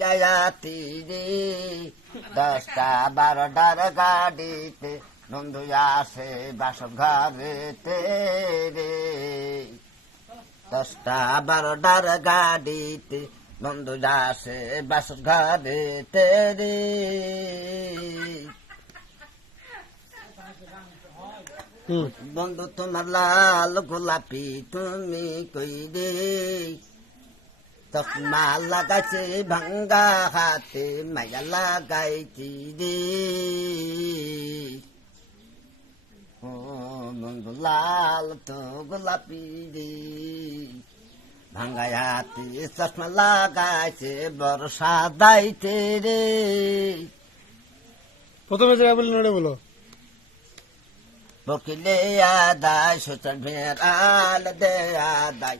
মাইয়াতি রে 10টা 12টার গাড়িতে বন্ধু আসে বাসর ঘরেতে রে 10টা 12টার গাড়িতে বন্ধু আসে বাসর ঘরেতে রে বন্ধু তোমার লাল গোলাপি তুমি কই রে চশমা লাগাইছে ভাঙ্গা হাতে মাইয়া লাগাইছি রে ও বন্ধু লাল তো গোলাপি রে ভাঙ্গা হাতে চশমা লাগাইছে বড় সাদাইতে রে প্রথমে যা বলি নড়ে বলো বকিলে আদায় সুতন ভেড়াল দে আদায়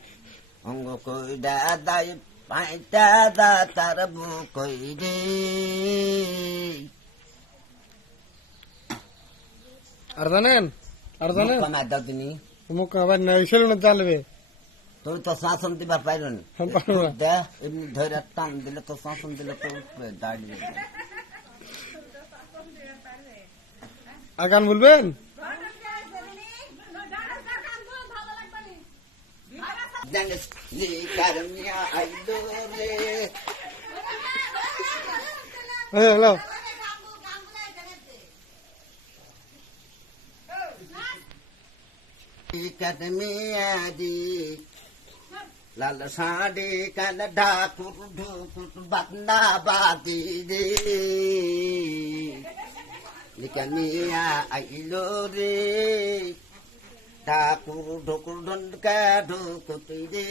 অঙ্গ কই দাদাই পাইটা দা তার বুকই রে আর জানেন কমা দাও তুমি মুখ আবার নাই সেলুন চালবে তুমি তো শাসন দিবা পাইরন পারবো না। দে এমনি ধরে টান দিলে তো শাসন দিলে তো উঠবে দাঁড়িয়ে আর গান বলবেন জানিস লি কারমিয়া আইলো রে হ্যালো কারমিয়া দি লাল সাড়ে কাল ঢাকুর ঢুকুর বাদনা বাদি রে লিকামিয়া আইলো রে ঢাকুর ঢুকুর ঢুকা ঢুকুতি রে